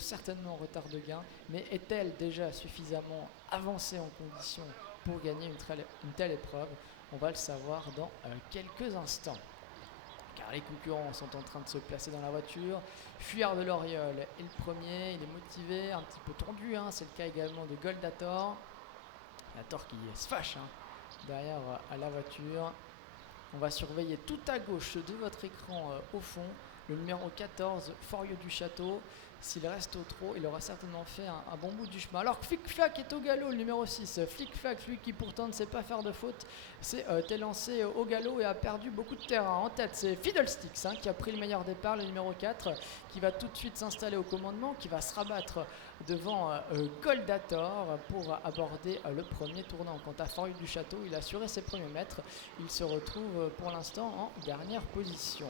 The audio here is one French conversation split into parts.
certainement en retard de gain, mais est-elle déjà suffisamment avancée en condition pour gagner une telle épreuve? On va le savoir dans quelques instants. Car les concurrents sont en train de se placer dans la voiture. Fuyard de l'Oriole est le premier, il est motivé, un petit peu tendu, hein. C'est le cas également de Goldator. Goldator qui se fâche derrière à la voiture. On va surveiller tout à gauche de votre écran au fond le numéro 14, Forieux du Château. S'il reste au trot, il aura certainement fait un bon bout du chemin. Alors que Flic Flac est au galop, le numéro 6. Flic Flac, lui qui pourtant ne sait pas faire de faute, s'est élancé au galop et a perdu beaucoup de terrain. En tête, c'est Fiddlesticks qui a pris le meilleur départ, le numéro 4, qui va tout de suite s'installer au commandement, qui va se rabattre devant Goldator pour aborder le premier tournant. Quant à Forieux du Château, il a assuré ses premiers mètres. Il se retrouve pour l'instant en dernière position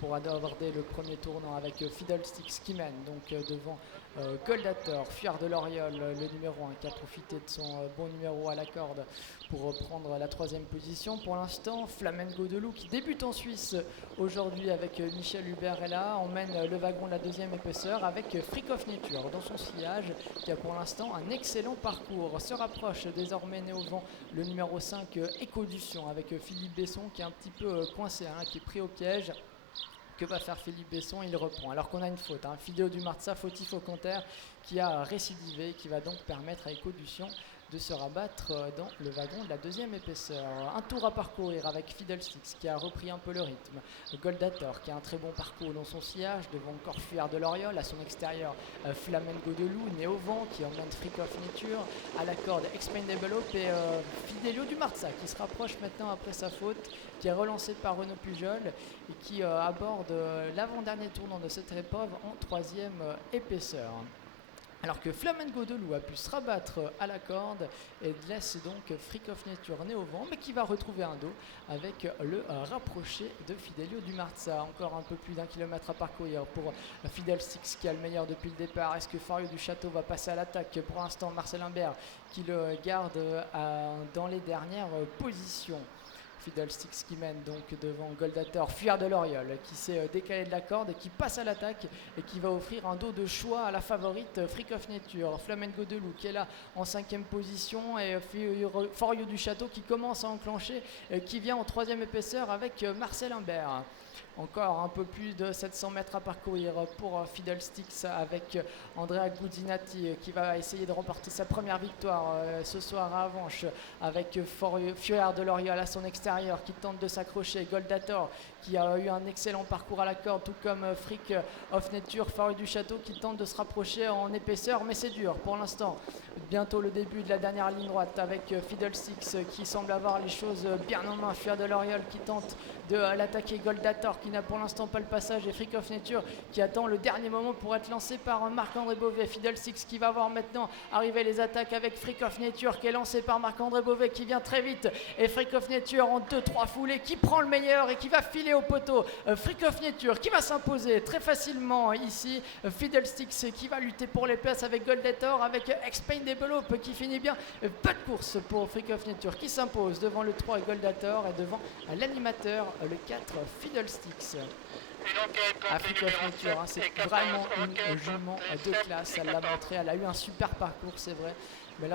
pour aborder le premier tournant avec Fiddlesticks qui mène donc devant Goldator. Fuyard de l'Oriole, le numéro 1 qui a profité de son bon numéro à la corde pour prendre la troisième position. Pour l'instant, Flamengo de Loup qui débute en Suisse aujourd'hui avec Michel Hubert est là. On mène le wagon de la deuxième épaisseur avec Freak of Nature dans son sillage qui a pour l'instant un excellent parcours. Se rapproche désormais Néovent le numéro 5 Écodution avec Philippe Besson qui est un petit peu coincé, qui est pris au piège. Que va faire Philippe Besson? Il reprend. Alors qu'on a une faute. Fidéo du Marza, fautif au compteur, qui a récidivé, qui va donc permettre à Écodution de se rabattre dans le wagon de la deuxième épaisseur. Un tour à parcourir avec Fiddlesticks qui a repris un peu le rythme. Goldator qui a un très bon parcours dans son sillage, devant encore Fuyard de l'Oriole, à son extérieur Flamengo de Loup, Néovent qui emmène Freak of Nature, à la corde Expandable Hope et Fidelio du Marza qui se rapproche maintenant après sa faute, qui est relancé par Renaud Pujol et qui aborde l'avant-dernier tournant de cette épreuve en troisième épaisseur. Alors que Flamengo de Loup a pu se rabattre à la corde et laisse donc Freak of Nature Néovent, mais qui va retrouver un dos avec le rapproché de Fidelio du Marza. Encore un peu plus d'1 kilomètre à parcourir pour Fiddlesticks qui a le meilleur depuis le départ. Est-ce que Forieux du Château va passer à l'attaque? Pour l'instant, Marcel Imbert qui le garde dans les dernières positions. Fiddlesticks qui mène donc devant Goldator. Fuyard de l'Oriole qui s'est décalé de la corde et qui passe à l'attaque et qui va offrir un dos de choix à la favorite Freak of Nature. Flamengo de Loup qui est là en 5e position et Forieux du Château qui commence à enclencher, qui vient en 3e épaisseur avec Marcel Imbert. Encore un peu plus de 700 mètres à parcourir pour Fiddlesticks avec Andrea Gudinati qui va essayer de remporter sa première victoire ce soir à Avenches avec Fuyard de l'Oriole à son extérieur qui tente de s'accrocher. Goldator qui a eu un excellent parcours à la corde, tout comme Freak of Nature. Forieux du Château qui tente de se rapprocher en épaisseur, mais c'est dur pour l'instant. Bientôt le début de la dernière ligne droite avec Fiddlesticks qui semble avoir les choses bien en main. Fuyard de l'Oriole qui tente de l'attaquer. Goldator qui n'a pour l'instant pas le passage et Freak of Nature qui attend le dernier moment pour être lancé par Marc-André Beauvais. Fiddlesticks qui va voir maintenant arriver les attaques avec Freak of Nature qui est lancé par Marc-André Beauvais qui vient très vite et Freak of Nature en 2-3 foulées qui prend le meilleur et qui va filer au poteau. Freak of Nature qui va s'imposer très facilement ici. Fiddlesticks qui va lutter pour les places avec Goldator, avec Expandable Hope qui finit bien. Pas de course pour Freak of Nature qui s'impose devant le 3 Goldator et devant l'animateur le 4 Fiddlesticks. Freak of Nature, c'est vraiment une jument de classe. Elle l'a montré, elle a eu un super parcours, c'est vrai. Mais là,